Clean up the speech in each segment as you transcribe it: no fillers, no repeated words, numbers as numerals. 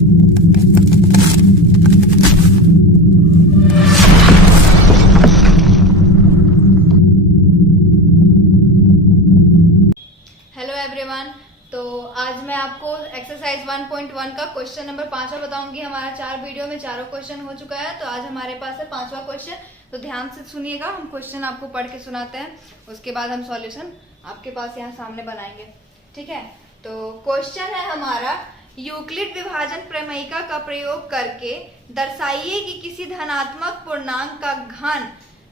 Hello everyone. तो आज मैं आपको एक्सरसाइज 1.1 का क्वेश्चन नंबर 5 बताऊंगी। हमारा 4 वीडियो में चारों क्वेश्चन हो चुका है, तो आज हमारे पास है 5वां क्वेश्चन। तो ध्यान से सुनिएगा, हम क्वेश्चन आपको पढ़ के सुनाते हैं, उसके बाद हम सॉल्यूशन आपके पास यहाँ सामने बनाएंगे। ठीक है, तो क्वेश्चन है हमारा, यूक्लिड विभाजन प्रमेयिका का प्रयोग करके दर्शाइए कि किसी धनात्मक पूर्णांक का घन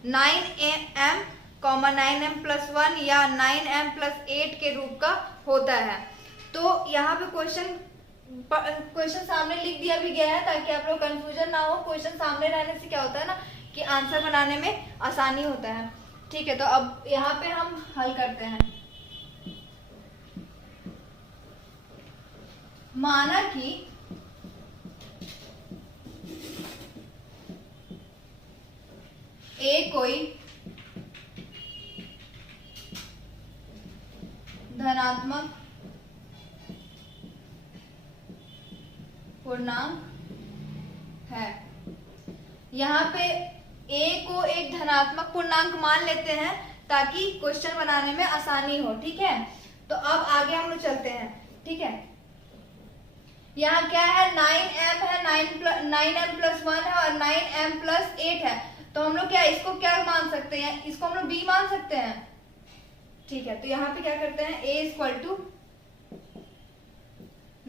9m 9m+1 या 9m+8 के रूप का होता है। तो यहाँ पे क्वेश्चन सामने लिख दिया भी गया है ताकि आप लोग कंफ्यूजन ना हो। क्वेश्चन सामने रहने से क्या होता है ना कि आंसर बनाने में आसानी होता है। ठीक है, तो अब यहाँ पे हम हल करते हैं। माना कि ए कोई धनात्मक पूर्णांक है। यहाँ पे a को एक धनात्मक पूर्णांक मान लेते हैं ताकि क्वेश्चन बनाने में आसानी हो। ठीक है, तो अब आगे हम लोग चलते हैं। ठीक है, यहाँ क्या है, 9m है, 9m+1 है और 9m+8 है। तो हम लोग इसको क्या मान सकते हैं, इसको हम लोग b मान सकते हैं। ठीक है, तो यहाँ पे क्या करते हैं, a =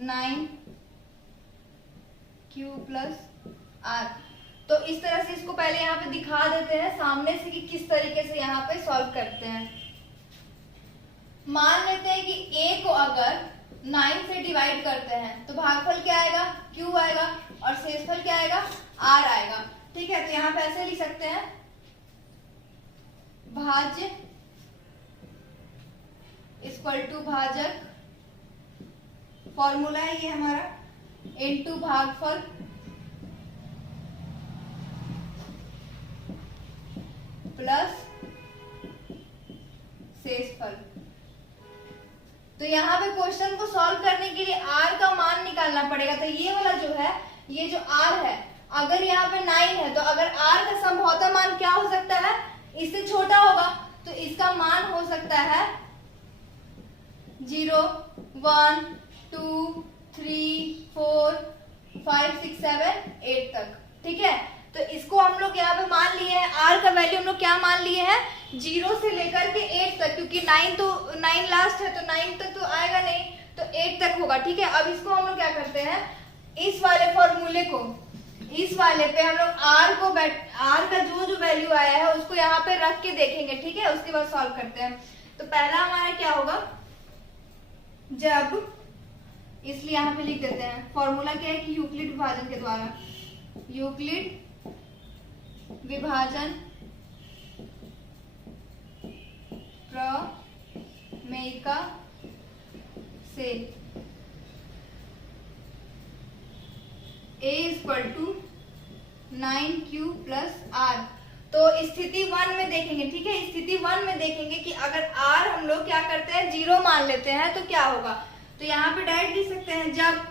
9q + r। तो इस तरह से इसको पहले यहाँ पे दिखा देते हैं सामने से कि किस तरीके से यहाँ पे सॉल्व करते हैं। मान लेते हैं कि a को अगर 9 से डिवाइड करते हैं तो भागफल क्या आएगा, q आएगा, और शेषफल क्या आएगा, r आएगा। ठीक है, तो यहाँ पे ऐसे लिख सकते हैं, भाज्य = भाजक, फॉर्मूला है ये हमारा, इनटू भागफल प्लस शेषफल। तो यहाँ पे क्वेश्चन को सॉल्व करने के लिए r का मान निकालना पड़ेगा। तो ये वाला जो है, ये जो r है, अगर यहाँ पे 9 है तो अगर r का संभवतः मान क्या हो सकता है, इससे छोटा होगा। तो इसका मान हो सकता है 0, 1, 2, 3, 4, 5, 6, 7, 8 तक। ठीक है, तो इसको हम लोग यहाँ पे मान लिए हैं, r का वैल्यू हम लोग क्या मान लिए हैं, 0 से लेकर के 8 तक, क्योंकि 9 लास्ट है तो 9 तक तो आएगा नहीं, तो 8 तक होगा। ठीक है, अब इसको हम लोग क्या करते हैं, इस वाले फॉर्मूले को, इस वाले पे हम लोग r का जो वैल्यू आया है उसको यहाँ पे रख के देखेंगे। ठीक है, उसके बाद सॉल्व करते हैं। तो पहला हमारा क्या होगा, जब, इसलिए यहाँ पे लिख देते हैं, फॉर्मूला क्या है कि यूक्लिड विभाजन के द्वारा, यूक्लिड विभाजन प्रमेयिका से a = 9q + r। तो स्थिति 1 में देखेंगे। ठीक है, स्थिति 1 में देखेंगे कि अगर r हम लोग क्या करते हैं, 0 मान लेते हैं तो क्या होगा। तो यहाँ पे डायरेक्ट लिख सकते हैं, जब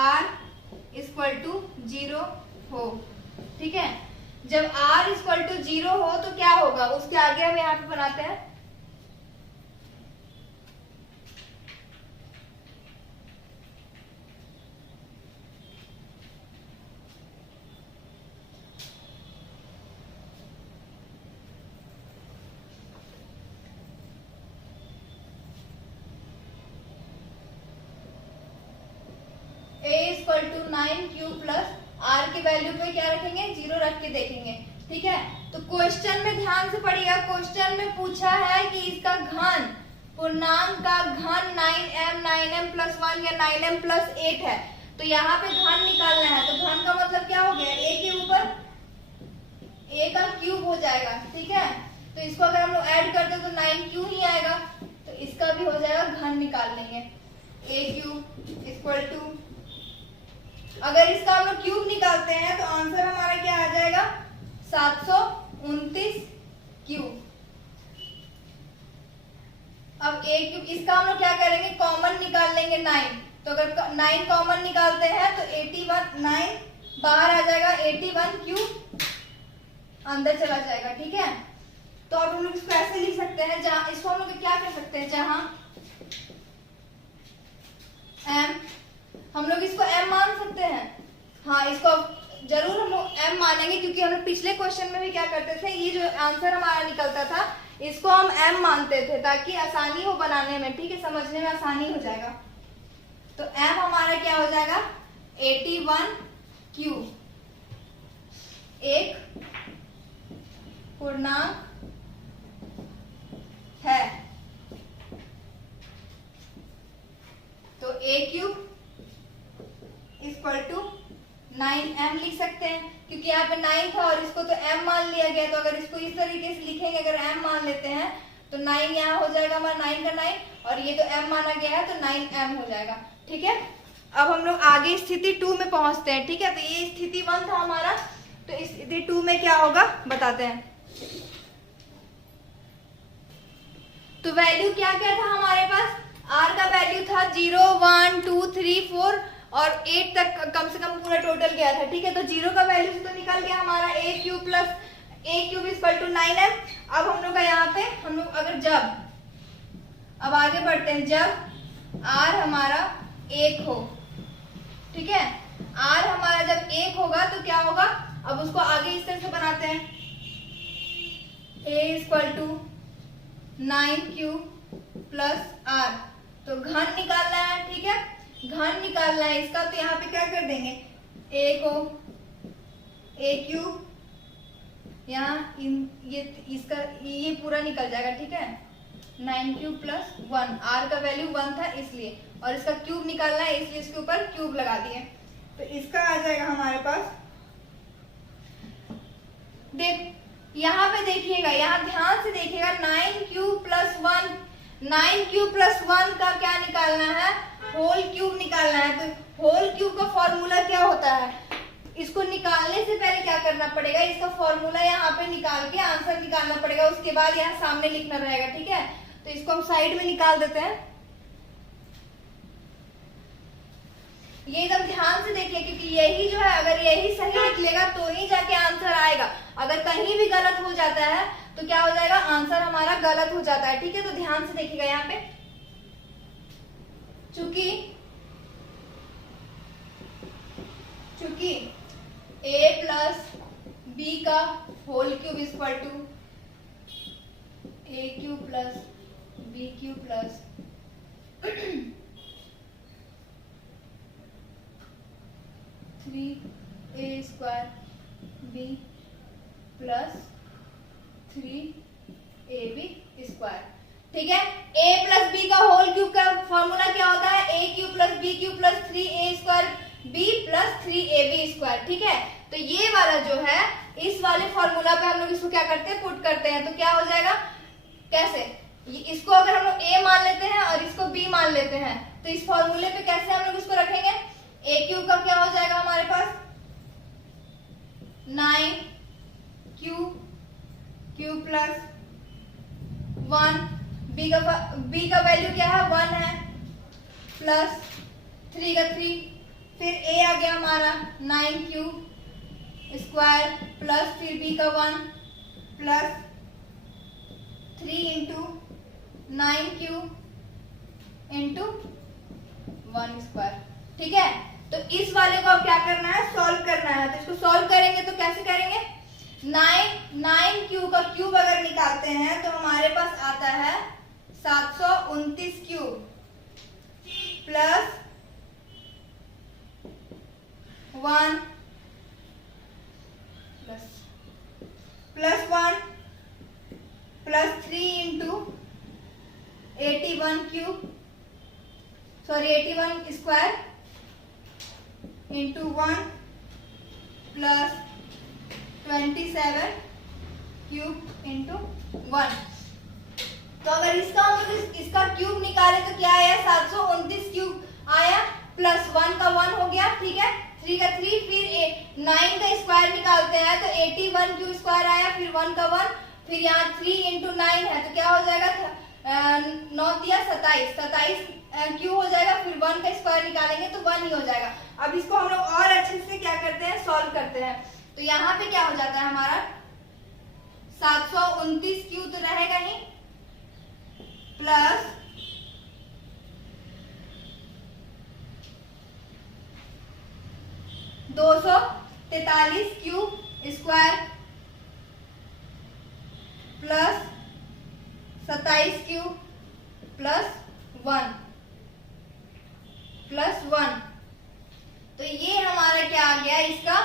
r = 0 हो। ठीक है, जब r = 0 हो तो क्या होगा, उसके आगे हम यहाँ पे बनाते हैं, a = 9q + r की वैल्यू पे क्या रखेंगे, 0 रख के देखेंगे। ठीक है, तो क्वेश्चन में ध्यान से पढ़िएगा। क्वेश्चन में पूछा है कि इसका घन, पूर्णांक का घन 9m 9m+1 या 9m+8 है। तो यहाँ पे घन निकालना है। तो घन का मतलब क्या हो गया, a के ऊपर a का क्यूब हो जाएगा। ठीक है, तो इसको अगर हम लोग ऐड करते तो 9q ही आएगा, तो इसका भी हो जाएगा, घन निकाल लेंगे। a³ = अगर इसका हम लोग क्यूब निकालते हैं तो आंसर हमारा क्या आ जाएगा, 729 क्यूब। अब a क्यूब, इसका हम लोग क्या करेंगे, कॉमन निकाल लेंगे 9। तो अगर 9 कॉमन निकालते हैं तो 81 9 बाहर आ जाएगा, 81 क्यूब अंदर चला जाएगा। ठीक है, तो अब हम लोग इसको ऐसे लिख सकते हैं, जहां इसको हम लोग क्या कर सकते हैं, जहां m, हम लोग इसको m मान सकते हैं। हाँ, इसको जरूर हम लोग m मानेंगे, क्योंकि हम लोग पिछले क्वेश्चन में भी क्या करते थे, ये जो आंसर हमारा निकलता था इसको हम m मानते थे ताकि आसानी हो बनाने में। ठीक है, समझने में आसानी हो जाएगा। तो m हमारा क्या हो जाएगा, 81 क्यूब, एक पूर्णांक है, तो a cube equal to 9m लिख सकते हैं, क्योंकि यहाँ पे 9 था और इसको तो m मान लिया गया। तो अगर इसको इस तरीके से लिखेंगे, अगर m मान लेते हैं तो 9 यहाँ हो जाएगा हमारा 9 का 9, और ये तो m माना गया है तो 9m हो जाएगा। ठीक है, अब हम लोग आगे स्थिति 2 में पहुंचते हैं। ठीक है, तो ये स्थिति 1 था हमारा, तो स्थिति 2 में क्या होगा बताते हैं। तो वैल्यू क्या क्या था हमारे पास, r का वैल्यू था 0 1 2 3 4 और 8 तक कम से कम पूरा टोटल गया था। ठीक है, तो 0 का वैल्यू से तो निकल गया हमारा a cube plus a cube equal to 9m। अब हम लोग का यहाँ पे हम लोग अगर अब आगे बढ़ते हैं, जब r हमारा 1 हो, ठीक है, r हमारा जब 1 होगा तो क्या होगा, अब उसको आगे इस तरह से बनाते हैं, a equal to 9 cube plus r, तो घन निकालना है। ठीक है, घन निकालना है इसका, तो यहाँ पे क्या कर देंगे, a को a क्यूब, यहाँ इसका ये पूरा निकल जाएगा। ठीक है, 9 क्यूब प्लस 1, r का वैल्यू 1 था इसलिए, और इसका क्यूब निकालना है इसलिए इसके ऊपर क्यूब लगा दिए, तो इसका आ जाएगा हमारे पास। देख यहाँ पे देखिएगा, यहाँ ध्यान से देखिएगा, 9 क्यूब प्लस 1, 9 क्यूब प्लस 1 का क्या निकालना है, होल क्यूब निकालना है। तो होल क्यूब का फॉर्मूला क्या होता है, इसको निकालने से पहले क्या करना पड़ेगा, इसका फॉर्मूला यहाँ पे निकाल के आंसर निकालना पड़ेगा, उसके बाद यहाँ सामने लिखना रहेगा। ठीक है, तो इसको हम साइड में निकाल देते हैं। ये एकदम ध्यान से देखिए, क्योंकि यही जो है, अगर यही सही निकलेगा तो ही जाके आंसर आएगा, अगर कहीं भी गलत हो जाता है तो क्या हो जाएगा, आंसर हमारा गलत हो जाता है। ठीक है, तो ध्यान से देखिएगा यहाँ पे, चूंकि a प्लस बी का whole cube equal to a cube plus B cube plus 3a square b plus 3ab square. ठीक है, a प्लस बी का होल क्यूब का फॉर्मूला क्या होता है, a cube plus B cube plus 3a square b plus 3ab square. ठीक है, तो ये वाला जो है, इस वाले फॉर्मूला पे हम लोग इसको क्या करते हैं, पुट करते हैं, तो क्या हो जाएगा, कैसे, इसको अगर हम लोग a मान लेते हैं और इसको b मान लेते हैं, तो इस फॉर्मूले पे कैसे हम लोग इसको रखेंगे, a क्यूब का क्या हो जाएगा हमारे पास 9 क्यूब प्लस 1, b का वैल्यू क्या है 1 है, प्लस 3 का 3, फिर a आ गया हमारा 9 क्यूब स्क्वायर प्लस फिर b का 1 plus 3 into 9 cube into 1 square. ठीक है, तो इस वाले को अब क्या करना है, सॉल्व करना है। तो इसको सॉल्व करेंगे तो कैसे करेंगे, 9 क्यूब का क्यूब अगर निकालते हैं तो हमारे पास आता है 729 cube plus 1 plus 3 into 81 cube, sorry 81 square into 1 plus 27 cube into 1। तो अगर इसका क्यूब निकाले तो क्या आया, 729 क्यूब आया, प्लस 1 का 1 हो गया। ठीक है, 3 का 3, फिर 9 का स्क्वायर निकालते हैं तो 81 क्यूब स्क्वायर आया, फिर 1 का 1, फिर यहाँ 3 इंटू 9 है तो क्या हो जाएगा, 9 दिया 27, क्यू हो जाएगा, फिर 1 का स्क्वायर निकालेंगे तो 1 ही हो जाएगा। अब इसको हम लोग और अच्छे से क्या करते हैं, सॉल्व करते हैं। तो यहाँ पे क्या हो जाता है हमारा 729 क्यू तो रहेगा ही, plus 243 q square plus 27 Q plus 1 plus 1। तो ये हमारा क्या आ गया, इसका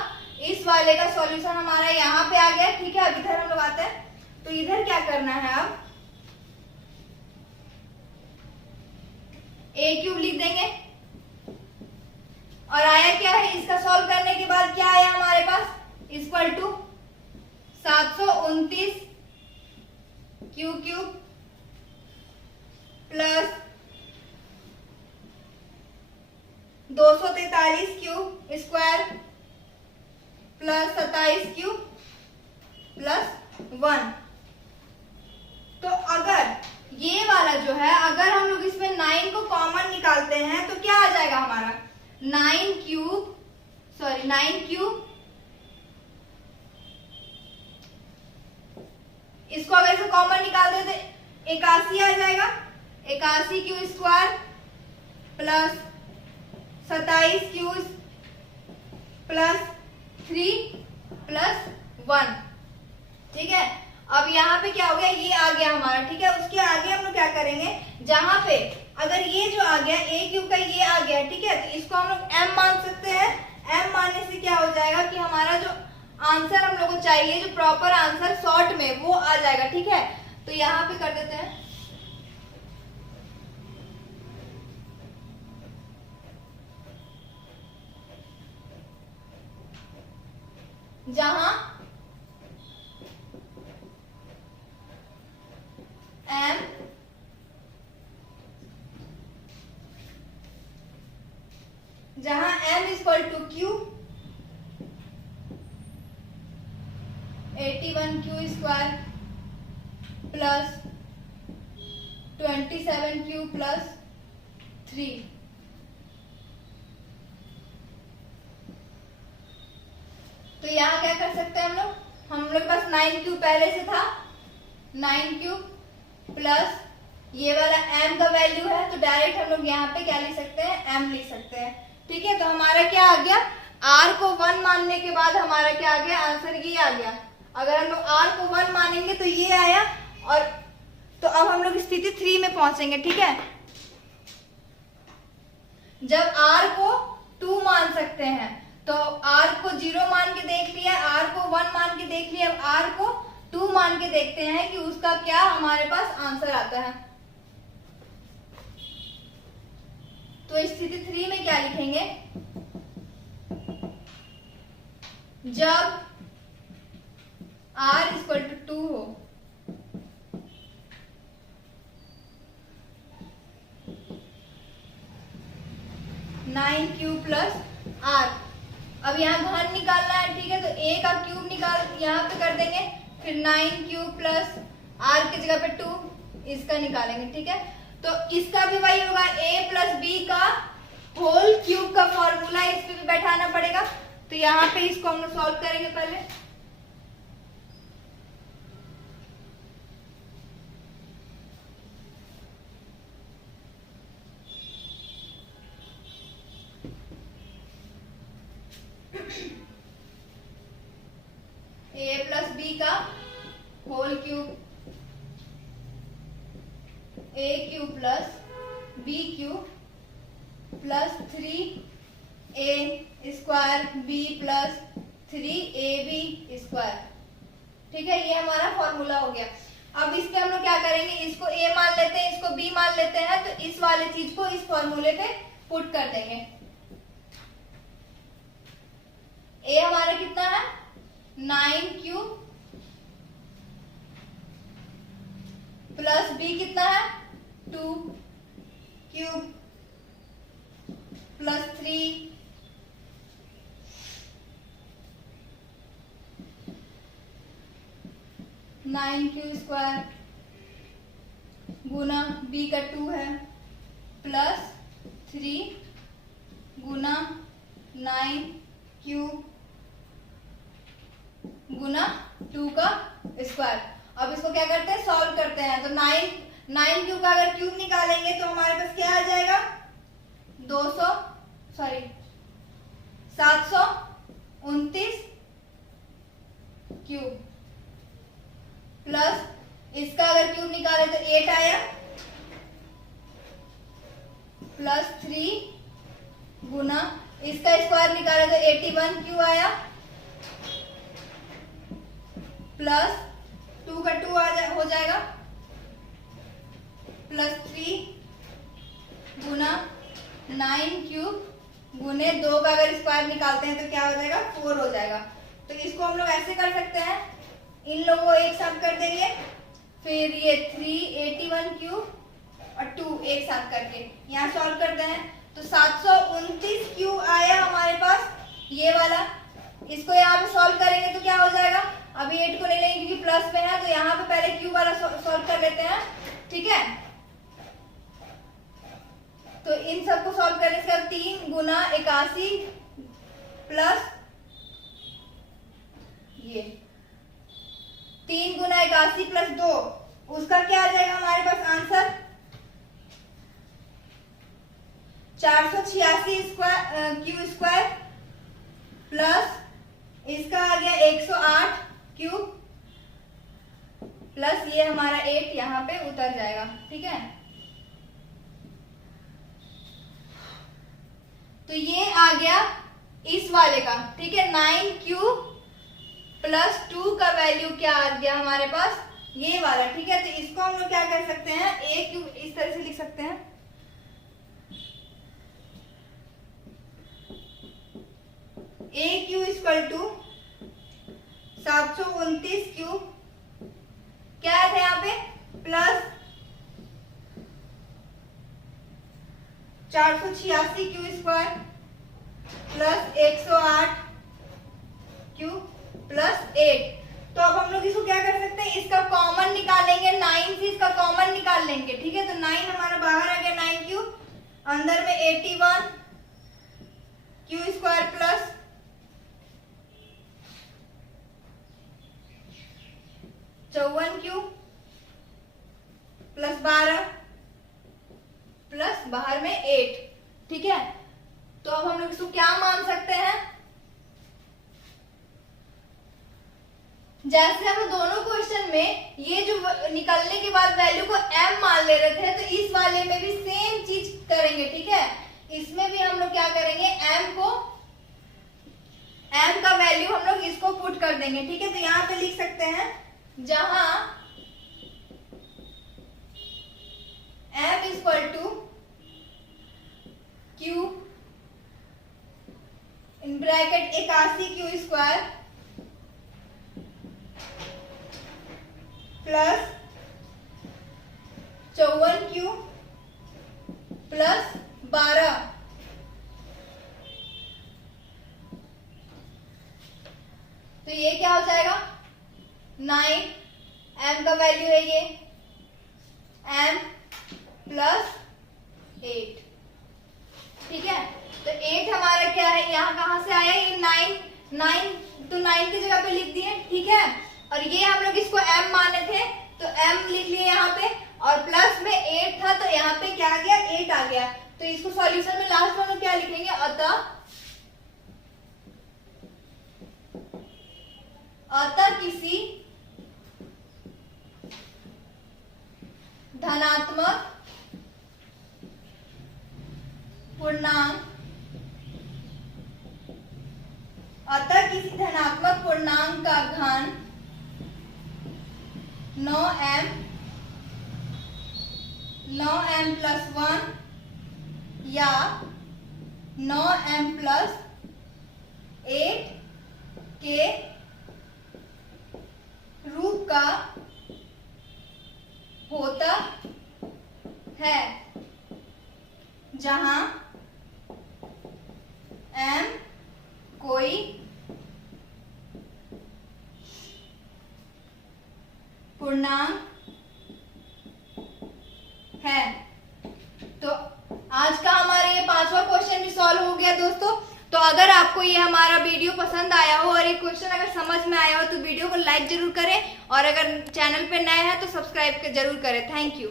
इस वाले का सॉल्यूशन हमारा यहाँ पे आ गया। ठीक है, अब इधर हम लोग आते हैं। तो इधर क्या करना है, अब ए क्यूब लिख देंगे। और आया क्या है, इसका सॉल्व करने के बाद क्या आया हमारे पास, equal to 729 q cube plus 243 q square plus 27 Q plus 1। तो अगर ये वाला जो है, अगर हम लोग इसमें 9 को कॉमन निकालते हैं तो क्या आ जाएगा हमारा 9 क्यूब इसको अगर इसे कॉमन निकाल दे तो 81 आ जाएगा। 81 Q square plus 27 Q plus 3 plus 1। ठीक है, अब यहाँ पे क्या हो गया, ये आ गया हमारा। ठीक है, उसके आगे हम लोग क्या करेंगे, जहां पे अगर ये जो आ गया ए क्यूब का ये आ गया, ठीक है, तो इसको हम लोग m मान सकते हैं। m मानने से क्या हो जाएगा कि हमारा जो आंसर हम लोग को चाहिए, जो प्रॉपर आंसर शॉर्ट में, वो आ जाएगा। ठीक है, तो यहाँ पे कर देते हैं जहां m equal to Q 81 Q square plus 27 Q plus 3। तो यहाँ क्या कर सकते हैं हम लोग के पास 9 क्यूब पहले से था, 9 क्यूब प्लस ये वाला m का वैल्यू है, तो डायरेक्ट हम लोग यहाँ पे क्या लिख सकते हैं, m लिख सकते हैं। ठीक है, तो हमारा क्या आ गया, r को 1 मानने के बाद हमारा क्या आ गया, आंसर ये आ गया। अगर हम लोग r को 1 मानेंगे तो ये आया, और तो अब हम लोग स्थिति 3 में पहुंचेंगे। ठीक है, जब r को 2 मान सकते हैं, तो r को 0 मान के देख लिया, r को 1 मान के देख लिया, अब r को 2 मान के देखते हैं कि उसका क्या हमारे पास आंसर आता है। तो स्थिति 3 में क्या लिखेंगे, जब r इक्वल टू 2 हो, नाइन क्यूब प्लस r। अब यहाँ घन निकालना है। ठीक है, तो a का क्यूब निकाल यहाँ पे कर देंगे, फिर 9 क्यूब प्लस r की जगह पे 2 इसका निकालेंगे। ठीक है, तो इसका भी वही होगा, a प्लस b का होल क्यूब का फॉर्मूला इस पे भी बैठाना पड़ेगा। तो यहाँ पे इसको हम लोग सॉल्व करेंगे पहले। a प्लस बी का whole cube, a cube plus b cube plus 3a square b plus 3ab square. ठीक है, ये हमारा फॉर्मूला हो गया। अब इस पे हम लोग क्या करेंगे, इसको a मान लेते हैं, इसको b मान लेते हैं, तो इस वाले चीज को इस फॉर्मूले पे पुट कर देंगे। a हमारा कितना है, 9 क्यूब प्लस b कितना है, 2 क्यूब प्लस 3 9 क्यू स्क्वायर गुना b का 2 है +3 गुना 9 गुना 2 का स्क्वायर। अब इसको क्या करते हैं, सॉल्व करते हैं। तो 9 क्यूब का अगर क्यूब निकालेंगे तो हमारे पास क्या आ जाएगा, 729 क्यूब प्लस इसका अगर क्यूब निकाले तो 8 आया, +3 गुना इसका स्क्वायर निकाले तो 81 क्यूब आया, प्लस 2 का 2 हो जाएगा, +3 गुना 9 क्यूब गुने 2 का अगर स्क्वायर निकालते हैं तो क्या हो जाएगा, 4 हो जाएगा। तो इसको हम लोग ऐसे कर सकते हैं, इन लोगों को एक साथ कर देंगे, फिर ये 381 क्यूब और 2 एक साथ करके यहाँ सॉल्व करते हैं। तो 729 क्यूब आया हमारे पास ये वाला। इसको यहाँ पे सॉल्व करेंगे तो क्या हो जाएगा, अभी 8 को ले लेंगे क्योंकि प्लस में है, तो यहाँ पे पहले क्यूब वाला सॉल्व कर लेते हैं, ठीक है। तो इन सबको सॉल्व करने से 3 गुना 81 प्लस ये 3 गुना 81 प्लस 2, उसका क्या आ जाएगा हमारे पास आंसर, 486 क्यू स्क्वायर प्लस इसका आ गया 108 क्यूब प्लस ये हमारा 8 यहाँ पे उतर जाएगा, ठीक है। तो ये आ गया इस वाले का, ठीक है। 9 क्यूब प्लस 2 का वैल्यू क्या आ गया हमारे पास, ये वाला, ठीक है। तो इसको हम लोग क्या कर सकते हैं, a क्यूब इस तरह से लिख सकते हैं, a cube equal to 729 cube, क्या था यहाँ पे, plus 486 Q square plus 108 Q plus 8। तो अब हम लोग इसको क्या कर सकते हैं, इसका कॉमन निकालेंगे, 9 से इसका कॉमन निकाल लेंगे, ठीक है। तो 9 हमारा बाहर आ गया, 9 क्यूब, अंदर में 81 Q square plus 54 cube plus 12 plus बाहर में 8, ठीक है। तो अब हम लोग इसको क्या मान सकते हैं, जैसे हम दोनों क्वेश्चन में ये जो निकलने के बाद वैल्यू को m मान ले रहे थे, तो इस वाले में भी सेम चीज करेंगे, ठीक है। इसमें भी हम लोग क्या करेंगे, m का वैल्यू हम लोग इसको पुट कर देंगे, ठीक है। तो यहाँ पे लिख सकते हैं, जहां m equal to Q in bracket 81 Q square plus 54 Q plus 12, तो ये क्या हो जाएगा, 9, m का वैल्यू है ये m प्लस 8, ठीक है। तो 8 हमारा क्या है, यहाँ कहां से आया, ये 9 तो 9 की जगह पे लिख दिए, ठीक है। और ये हम लोग इसको m माने थे, तो m लिख लिए यहाँ पे, और प्लस में 8 था तो यहाँ पे क्या आ गया, 8 आ गया। तो इसको सॉल्यूशन में लास्ट में हम लोग क्या लिखेंगे, अतः किसी धनात्मक पूर्णांक, अतः किसी धनात्मक पूर्णांक का घन 9m प्लस 1 या 9m प्लस 8 के रूप का होता है, जहां m कोई पूर्णांक है। तो अगर आपको ये हमारा वीडियो पसंद आया हो और ये क्वेश्चन अगर समझ में आया हो तो वीडियो को लाइक जरूर करें, और अगर चैनल पे नए हैं तो सब्सक्राइब जरूर करें। Thank you.